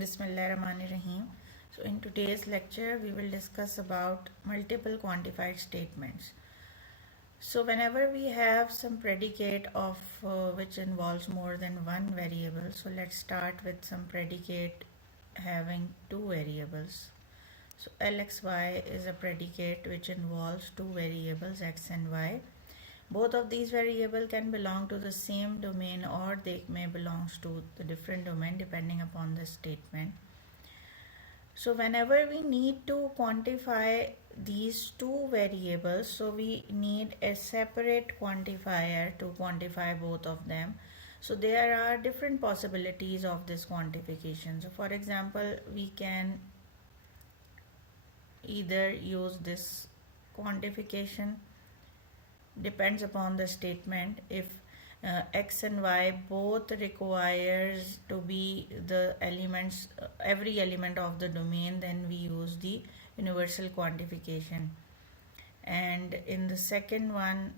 Bismillahirrahmanirrahim. So in today's lecture we will discuss about multiple quantified statements. So whenever we have some predicate of which involves more than one variable, so let's start with some predicate having two variables. So lxy is a predicate which involves two variables x and y. Both of these variables can belong to the same domain or they may belong to the different domain depending upon the statement. So whenever we need to quantify these two variables, so we need a separate quantifier to quantify both of them. So there are different possibilities of this quantification. So for example, we can either use this quantification, depends upon the statement. If x and y both requires to be the elements, every element of the domain, then we use the universal quantification. And in the second one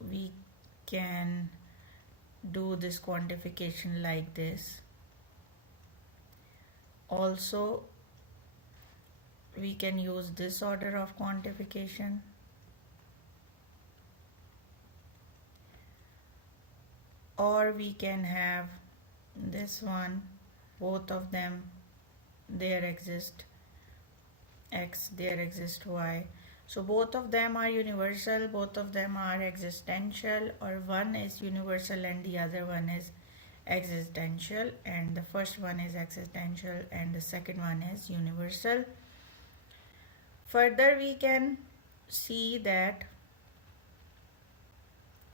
we can do this quantification like this. Also we can use this order of quantification, or we can have this one, both of them, there exist x, there exist y. So both of them are universal, both of them are existential, or one is universal and the other one is existential, and the first one is existential and the second one is universal. Further we can see that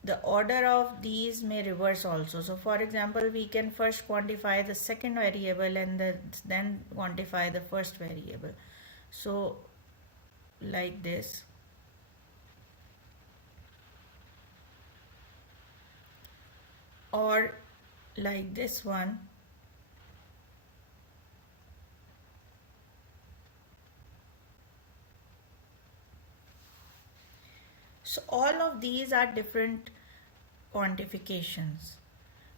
the order of these may reverse also. So for example, we can first quantify the second variable and then quantify the first variable. So like this. Or like this one. So all of these are different quantifications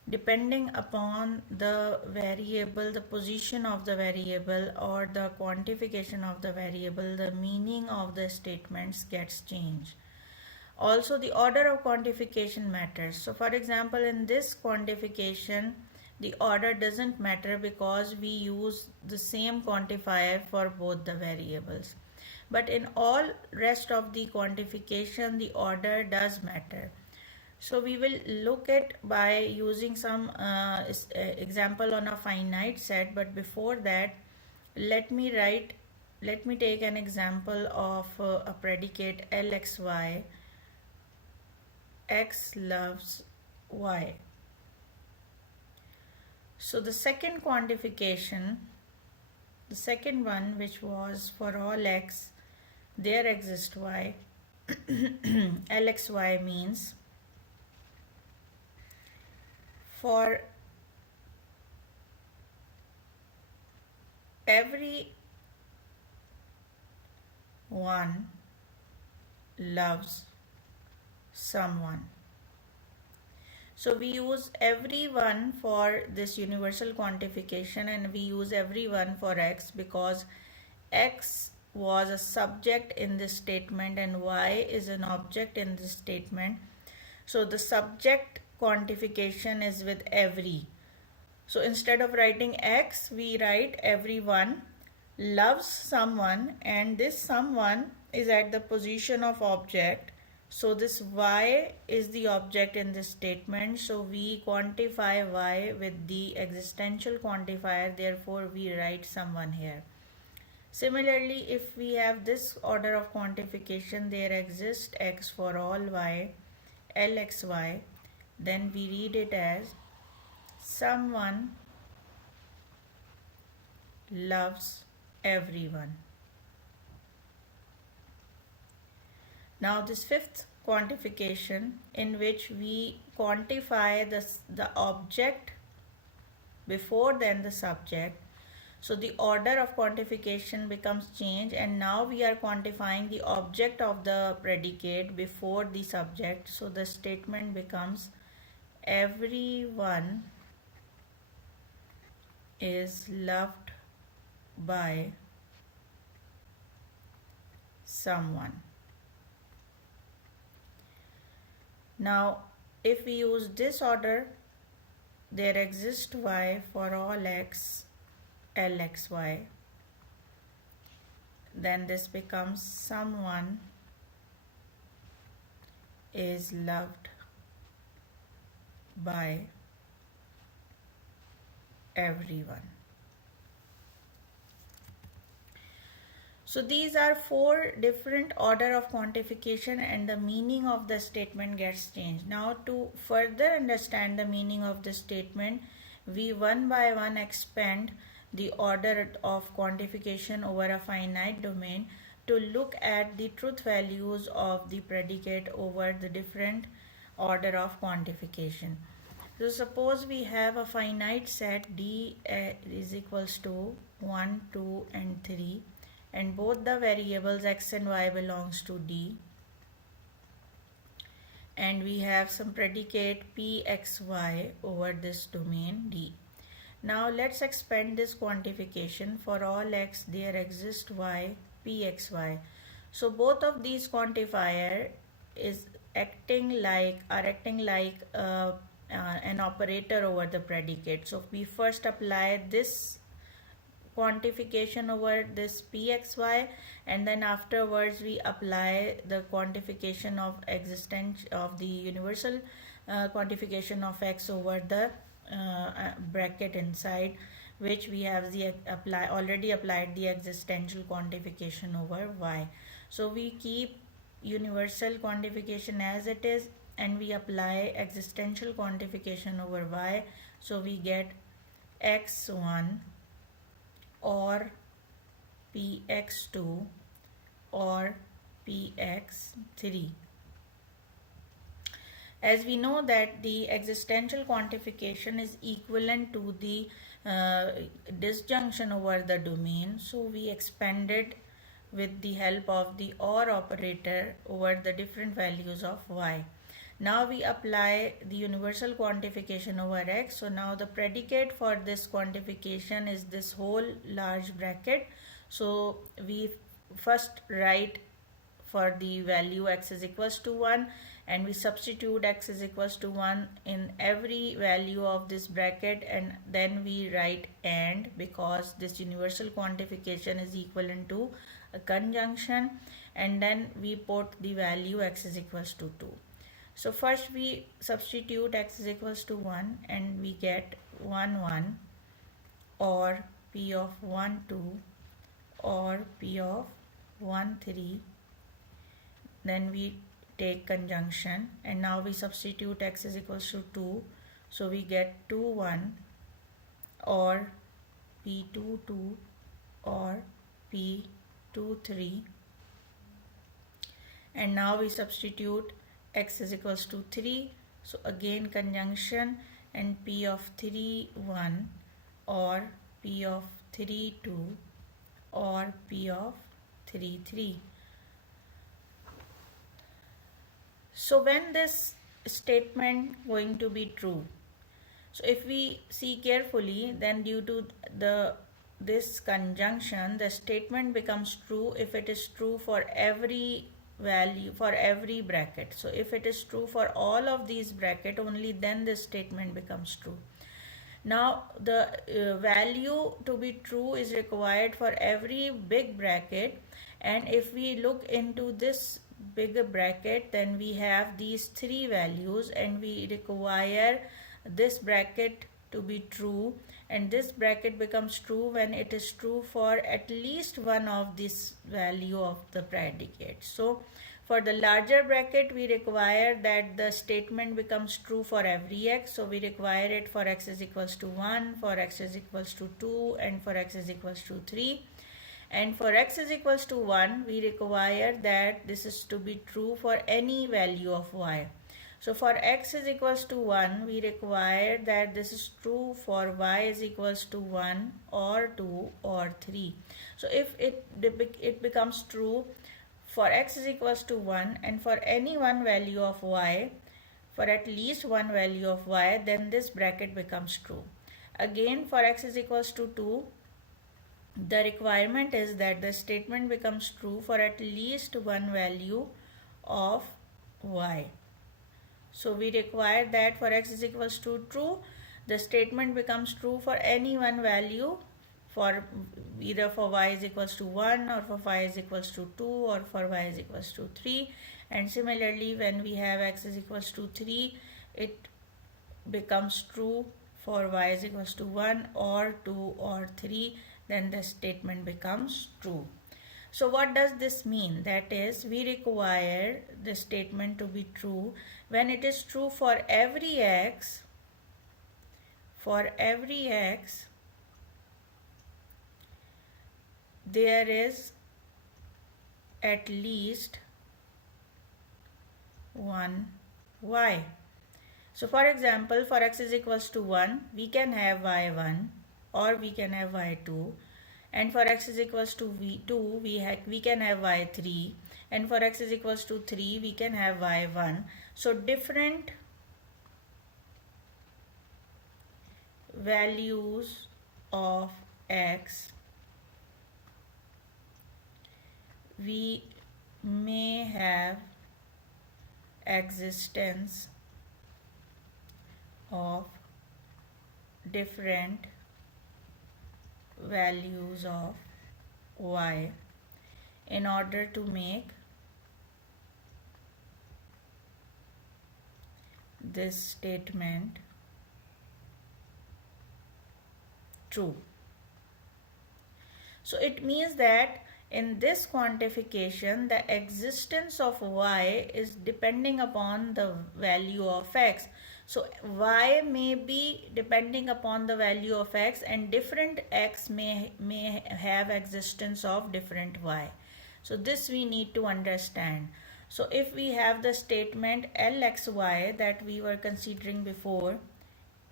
depending upon the variable, the position of the variable or the quantification of the variable, the meaning of the statements gets changed. Also the order of quantification matters. So for example, in this quantification the order doesn't matter because we use the same quantifier for both the variables. But in all rest of the quantification the order does matter. So we will look at by using some example on a finite set, but before that let me take an example of a predicate lxy, x loves y. So the second quantification, the second one, which was for all x there exists y, lxy means for every one loves someone. So we use everyone for this universal quantification and we use everyone for x because x was a subject in this statement and y is an object in this statement. So the subject quantification is with every. So instead of writing x, we write everyone loves someone, and this someone is at the position of object. So this y is the object in this statement. So we quantify y with the existential quantifier, therefore we write someone here. Similarly, if we have this order of quantification, there exists x for all y, lxy, then we read it as someone loves everyone. Now this fifth quantification, in which we quantify the object before then the subject. So the order of quantification becomes changed and now we are quantifying the object of the predicate before the subject. So the statement becomes everyone is loved by someone. Now, if we use this order, there exists y for all x, lxy, then this becomes someone is loved by everyone. So these are 4 different order of quantification, and the meaning of the statement gets changed. Now, to further understand the meaning of the statement, we one by one expand the order of quantification over a finite domain to look at the truth values of the predicate over the different order of quantification. So suppose we have a finite set D is equals to 1, 2 and 3, and both the variables x and y belongs to D, and we have some predicate pxy over this domain D. Now let's expand this quantification. For all x there exists y pxy. So both of these quantifier is acting like an operator over the predicate. So we first apply this quantification over this pxy, and then afterwards we apply the quantification of existence of the universal quantification of x over the bracket inside, which we have the already applied the existential quantification over y. So we keep universal quantification as it is, and we apply existential quantification over y. So we get x1 or px2 or px3. As we know that the existential quantification is equivalent to the disjunction over the domain, so we expanded with the help of the OR operator over the different values of y. Now we apply the universal quantification over x. So now the predicate for this quantification is this whole large bracket. So we first write for the value x is equals to 1, and we substitute x is equals to 1 in every value of this bracket, and then we write AND, because this universal quantification is equivalent to a conjunction, and then we put the value x is equals to 2. So first we substitute x is equals to 1, and we get 1 1 or p of 1 2 or p of 1 3. Then we take conjunction, and now we substitute x is equals to 2. So we get 2 1 or p2 2 or p2 3. And now we substitute x is equals to 3. So again conjunction, and p of 3 1 or p of 3 2 or p of 3 3. So when this statement going to be true? So if we see carefully, then due to this conjunction, the statement becomes true if it is true for every value, for every bracket. So if it is true for all of these bracket, only then this statement becomes true. Now the value to be true is required for every big bracket, and if we look into this bigger bracket, then we have these 3 values, and we require this bracket to be true, and this bracket becomes true when it is true for at least one of this value of the predicate. So for the larger bracket, we require that the statement becomes true for every x. So we require it for x is equals to 1, for x is equals to 2, and for x is equals to 3. And for x is equals to 1, we require that this is to be true for any value of y. So for x is equals to 1, we require that this is true for y is equals to 1 or 2 or 3. So if it becomes true for x is equals to 1 and for any one value of y, for at least one value of y, then this bracket becomes true. Again, for x is equals to 2, the requirement is that the statement becomes true for at least one value of y. So we require that for x is equals to true, the statement becomes true for any one value, for either for y is equals to 1, or for y is equals to 2, or for y is equals to 3. And similarly, when we have x is equals to 3, it becomes true for y is equals to 1 or 2 or 3, then the statement becomes true. So what does this mean? That is, we require the statement to be true when it is true for every x, there is at least one y. So for example, for x is equals to 1, we can have y1 or we can have y2, and for x is equals to 2, we can have y3, and for x is equals to 3, we can have y1. So different values of x, we may have existence of different values of y in order to make this statement true. So it means that in this quantification, the existence of y is depending upon the value of x. So y may be depending upon the value of x, and different x may have existence of different y. So this we need to understand. So if we have the statement lxy that we were considering before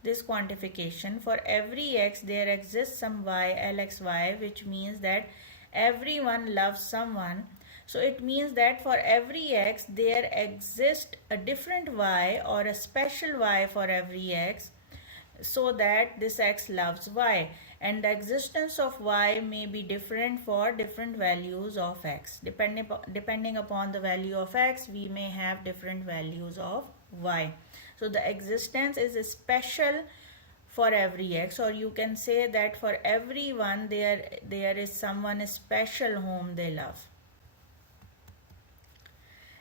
this quantification, for every x there exists some y lxy, which means that everyone loves someone. So it means that for every x there exists a different y or a special y for every x, so that this x loves y, and the existence of y may be different for different values of x. Depending upon the value of x, we may have different values of y. So the existence is special for every x, or you can say that for everyone there is someone special whom they love.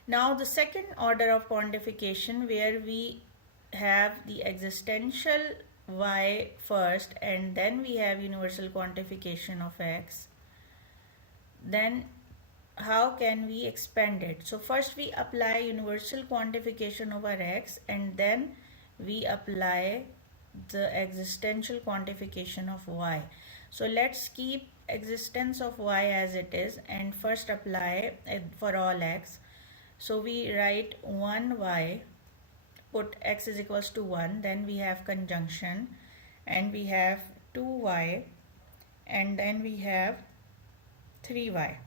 Now the second order of quantification, where we have the existential y first and then we have universal quantification of x, then how can we expand it? So first we apply universal quantification over x, and then we apply the existential quantification of y. So let's keep existence of y as it is and first apply it for all x. So we write 1y, put x is equals to 1, then we have conjunction, and we have 2y, and then we have 3y.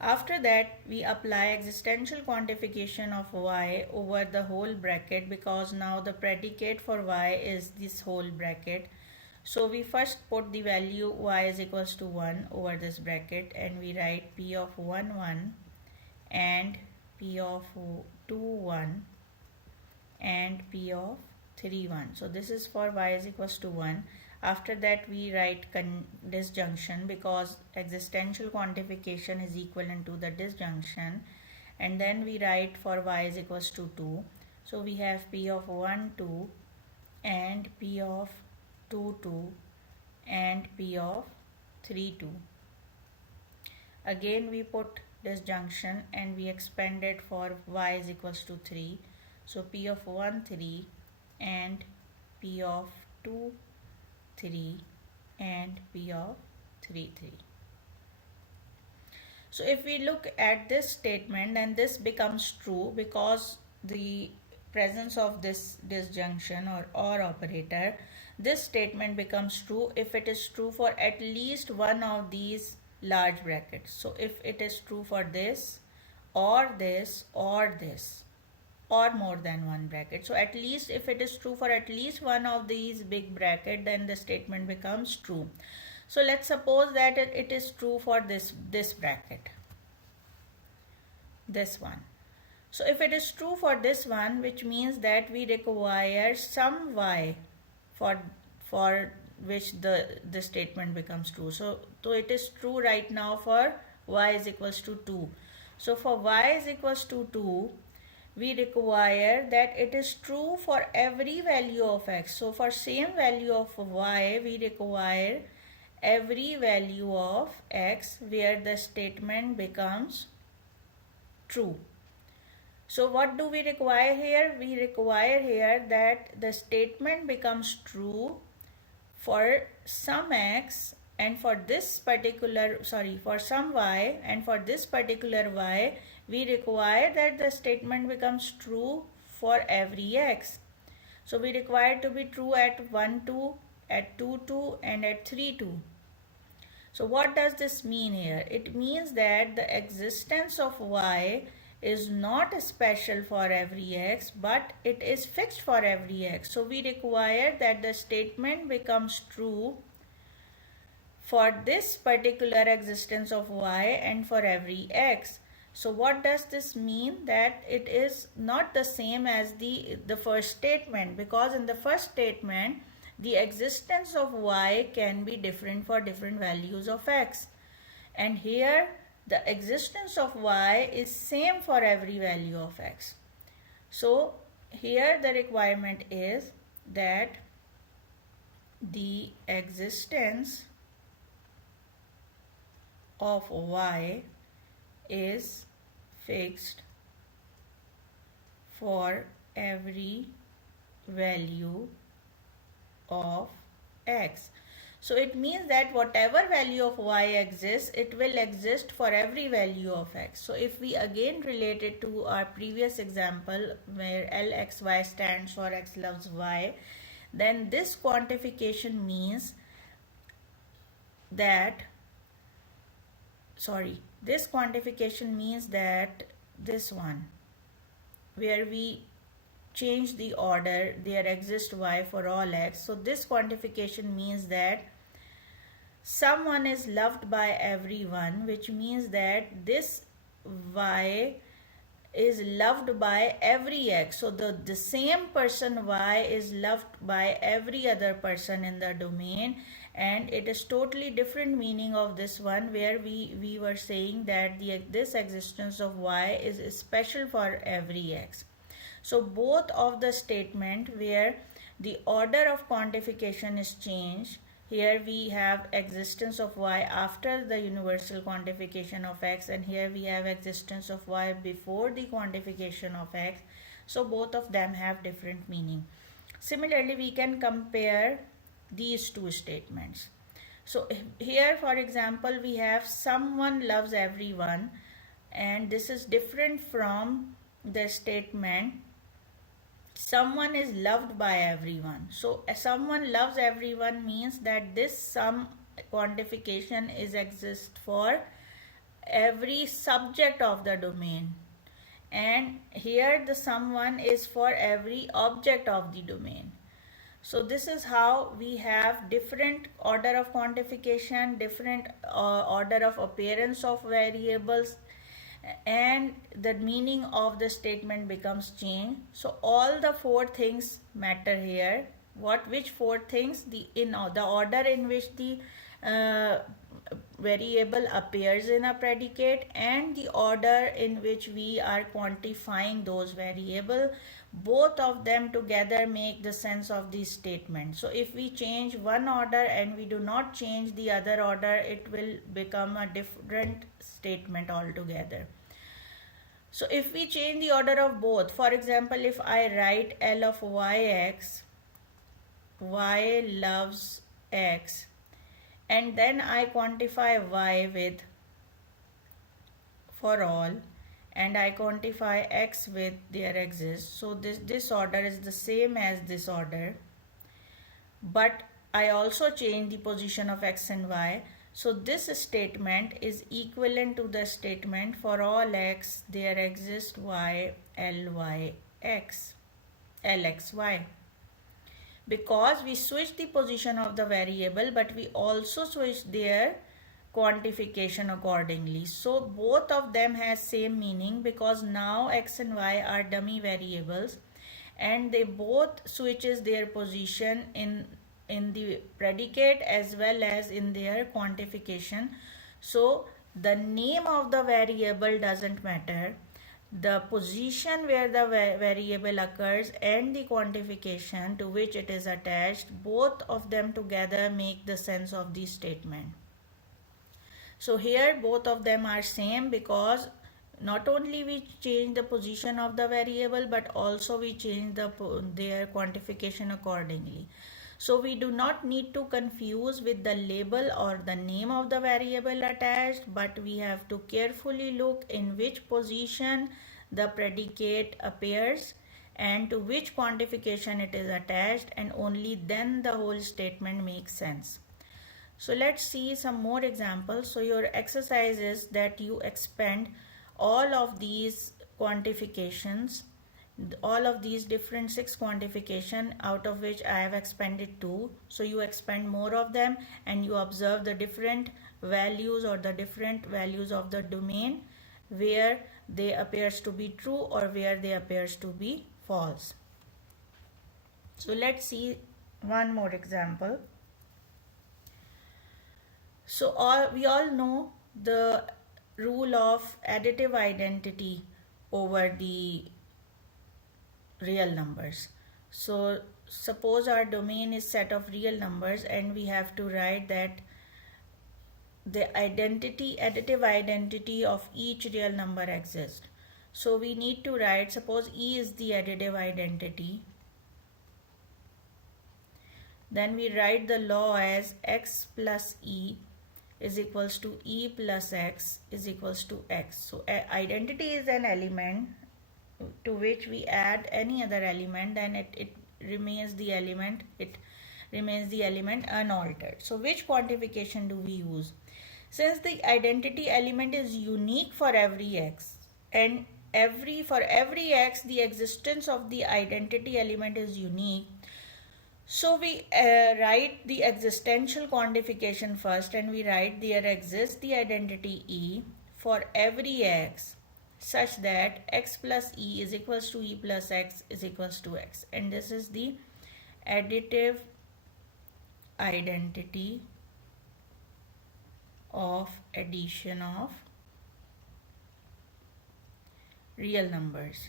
After that, we apply existential quantification of y over the whole bracket, because now the predicate for y is this whole bracket. So we first put the value y is equals to 1 over this bracket, and we write p of 1 1 and p of 2 1 and p of 3 1. So this is for y is equals to 1. After that we write disjunction, because existential quantification is equivalent to the disjunction, and then we write for y is equals to 2. So we have p of 1 2 and p of 2 2 and p of 3 2. Again we put disjunction and we expand it for y is equals to 3. So p of 1 3 and p of 2 3 and p of 3 3. So if we look at this statement, then this becomes true because the presence of this disjunction or operator. This statement becomes true if it is true for at least one of these large brackets. So if it is true for this or this or this, or more than one bracket. So at least if it is true for at least one of these big bracket, then the statement becomes true. So let's suppose that it is true for this bracket, this one. So if it is true for this one, which means that we require some y for which the statement becomes true. So it is true right now for y is equals to 2. So for y is equals to 2, we require that it is true for every value of x. So for same value of y, we require every value of x where the statement becomes true. So what do we require here? We require here that the statement becomes true for some x and for this particular, for some y, and for this particular y, we require that the statement becomes true for every x. So we require to be true at 1, 2, at 2, 2, and at 3, 2. So what does this mean here? It means that the existence of y is not special for every x, but it is fixed for every x. So we require that the statement becomes true for this particular existence of y and for every x. So what does this mean? That it is not the same as the first statement, because in the first statement the existence of y can be different for different values of x, and here the existence of y is same for every value of x. So here the requirement is that the existence of y is fixed for every value of x. So it means that whatever value of y exists, it will exist for every value of x. So if we again relate it to our previous example where LXY stands for x loves y, then this quantification means that, this quantification means that this one, where we change the order, there exists y for all x. So this quantification means that someone is loved by everyone, which means that this y is loved by every x. So the same person y is loved by every other person in the domain, and it is totally different meaning of this one where we were saying that this existence of y is special for every x. So both of the statement where the order of quantification is changed, here we have existence of y after the universal quantification of x, and here we have existence of y before the quantification of x. So both of them have different meaning. Similarly, we can compare these two statements. So here, for example, we have someone loves everyone, and this is different from the statement someone is loved by everyone. So someone loves everyone means that this some quantification is exist for every subject of the domain, and here the someone is for every object of the domain. So this is how we have different order of quantification, different order of appearance of variables, and the meaning of the statement becomes changed. So all the four things matter here. Which four things? The order in which the variable appears in a predicate, and the order in which we are quantifying those variable. Both of them together make the sense of the statement. So if we change one order and we do not change the other order, it will become a different statement altogether. So if we change the order of both, for example, if I write L of yx, y loves x, and then I quantify y with for all, and I quantify x with there exists. So this order is the same as this order, but I also change the position of x and y. So this statement is equivalent to the statement for all x there exists y Ly x, lxy, because we switch the position of the variable, but we also switch their quantification accordingly. So both of them has same meaning, because now x and y are dummy variables and they both switches their position in the predicate as well as in their quantification. So the name of the variable doesn't matter, the position where the variable occurs and the quantification to which it is attached, both of them together make the sense of the statement. So here both of them are same, because not only we change the position of the variable, but also we change their quantification accordingly. So we do not need to confuse with the label or the name of the variable attached, but we have to carefully look in which position the predicate appears and to which quantification it is attached, and only then the whole statement makes sense. So let's see some more examples. So your exercise is that you expand all of these quantifications, all of these different 6 quantification, out of which I have expanded 2. So you expand more of them and you observe the different values or the different values of the domain where they appears to be true or where they appears to be false. So let's see one more example. So we all know the rule of additive identity over the real numbers. So suppose our domain is set of real numbers and we have to write that the additive identity of each real number exists. So we need to write, suppose E is the additive identity, then we write the law as x plus E is equals to E plus X is equals to X. So identity is an element to which we add any other element, then it remains the element, unaltered. So which quantification do we use? Since the identity element is unique for every x, and for every x the existence of the identity element is unique, so we write the existential quantification first, and we write there exists the identity E for every x such that x plus E is equals to E plus X is equals to X, and this is the additive identity of addition of real numbers.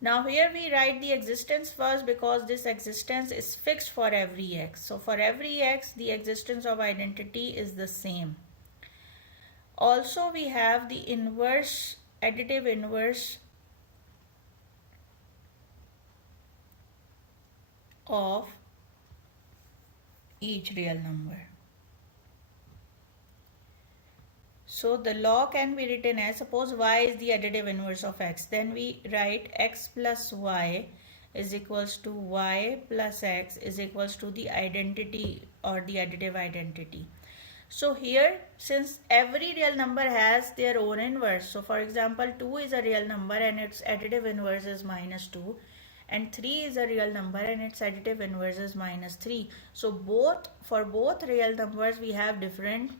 Now here we write the existence first, because this existence is fixed for every x. So for every x the existence of identity is the same. Also we have the inverse, additive inverse of each real number. So the law can be written as, suppose y is the additive inverse of x, then we write x plus y is equals to y plus x is equals to the identity or the additive identity. So here, since every real number has their own inverse, so for example 2 is a real number and its additive inverse is minus 2, and 3 is a real number and its additive inverse is minus 3. So for both real numbers we have different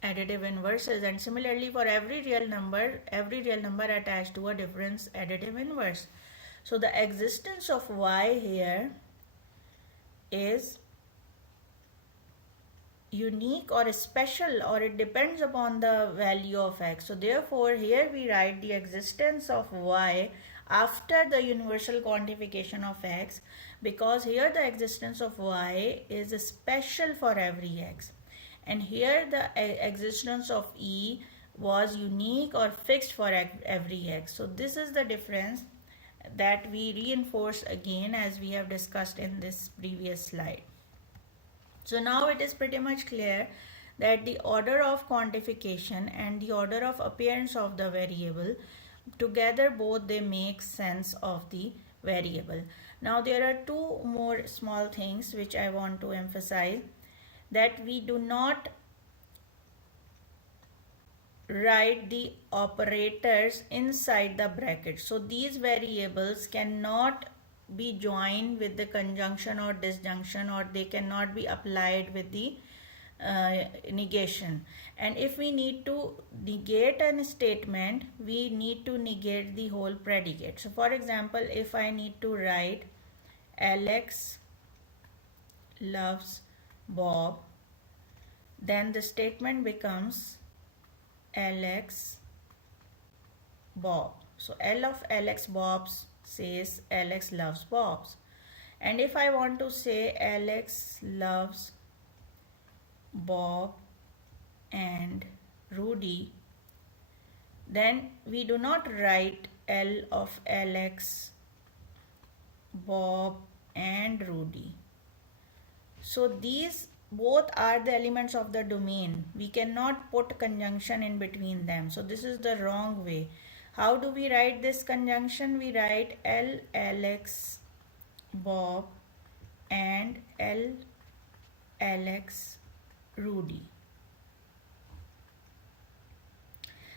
additive inverses, and similarly for every real number attached to a different additive inverse. So the existence of y here is unique or special, or it depends upon the value of x. So therefore here we write the existence of y after the universal quantification of x, because here the existence of y is special for every x, and here the existence of E was unique or fixed for every x. So this is the difference that we reinforce again as we have discussed in this previous slide. So now it is pretty much clear that the order of quantification and the order of appearance of the variable together, both they make sense of the variable. Now there are two more small things which I want to emphasize, that we do not write the operators inside the bracket. So these variables cannot be joined with the conjunction or disjunction, or they cannot be applied with the negation. And if we need to negate a statement, we need to negate the whole predicate. So for example, if I need to write Alex loves Bob, then the statement becomes Alex Bob. So L of Alex Bob's says Alex loves Bob's. And if I want to say Alex loves Bob and Rudy, then we do not write L of Alex, Bob and Rudy. So these both are the elements of the domain. We cannot put conjunction in between them. So this is the wrong way. How do we write this conjunction? We write L Alex Bob and L Alex Rudy.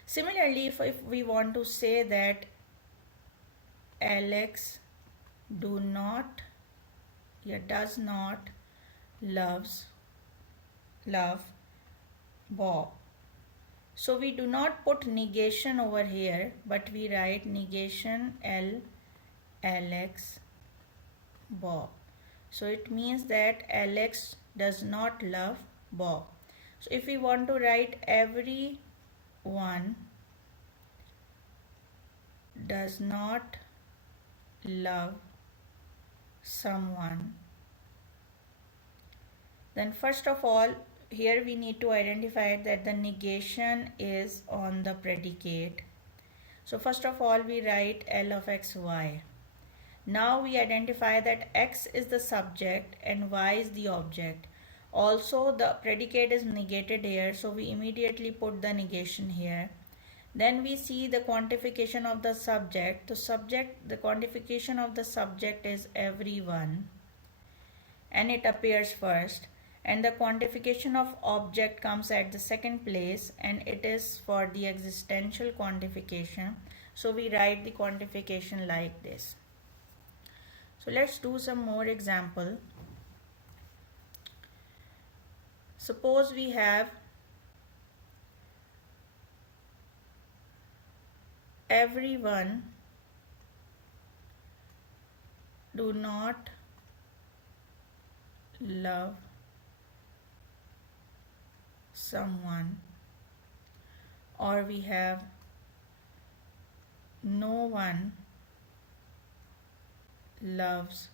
Similarly, if we want to say that Alex does not love Bob. So we do not put negation over here, but we write negation L Alex Bob. So it means that Alex does not love Bob. So if we want to write everyone does not love someone, then first of all, here we need to identify that the negation is on the predicate. So first of all, we write L of x, y. Now we identify that x is the subject and y is the object. Also the predicate is negated here, so we immediately put the negation here. Then we see the quantification of the subject. The quantification of the subject is everyone, and it appears first. And the quantification of object comes at the second place, and it is for the existential quantification. So we write the quantification like this. So let's do some more example. Suppose we have everyone do not love someone, or we have no one loves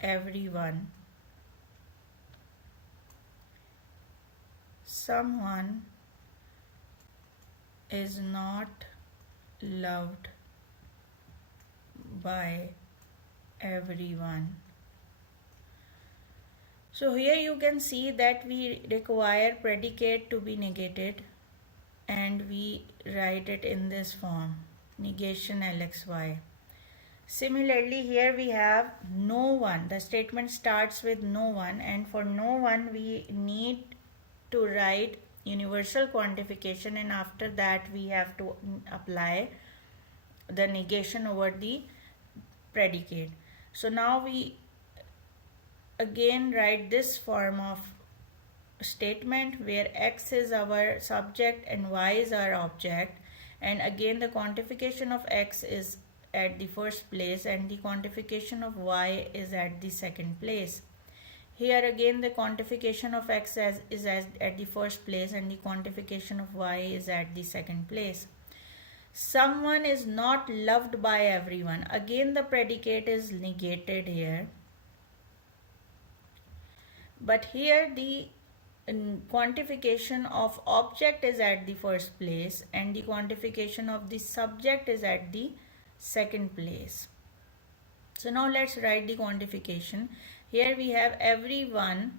everyone, someone is not loved by everyone. So here you can see that we require predicate to be negated, and we write it in this form, negation LXY. Similarly, here we have no one. The statement starts with no one, and for no one we need to write universal quantification, and after that we have to apply the negation over the predicate. So now we again write this form of statement where x is our subject and y is our object, and again the quantification of x is at the first place and the quantification of y is at the second place. Here again the quantification of x is at the first place and the quantification of y is at the second place. Someone is not loved by everyone. Again the predicate is negated here, but here the quantification of object is at the first place and the quantification of the subject is at the second place. So now let's write the quantification. Here we have everyone,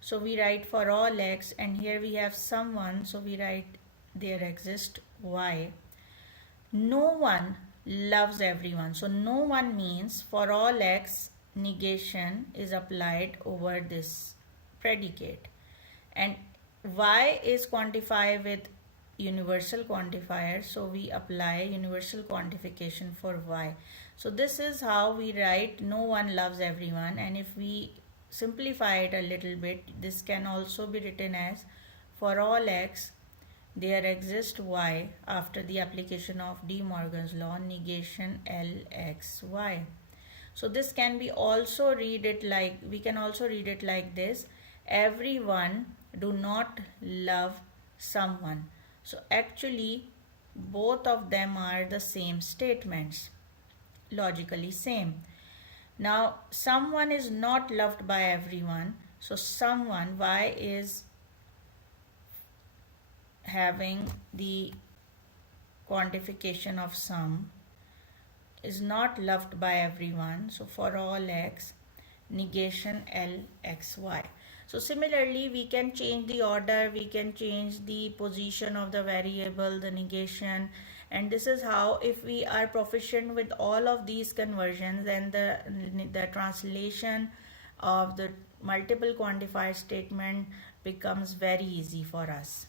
so we write for all x, and here we have someone, so we write there exists y. No one loves everyone, so no one means for all x negation is applied over this predicate, and y is quantified with universal quantifier, so we apply universal quantification for y. So this is how we write no one loves everyone, and if we simplify it a little bit, this can also be written as for all x there exists y after the application of De Morgan's law negation Lxy. So this can be also read it like, we can also read it like this: everyone do not love someone. So actually both of them are the same statements, logically same. Now someone is not loved by everyone, so someone, y is having the quantification of some, is not loved by everyone, so for all x negation Lxy. So similarly we can change the order, we can change the position of the variable, the negation, and this is how, if we are proficient with all of these conversions, then the translation of the multiple quantifier statement becomes very easy for us.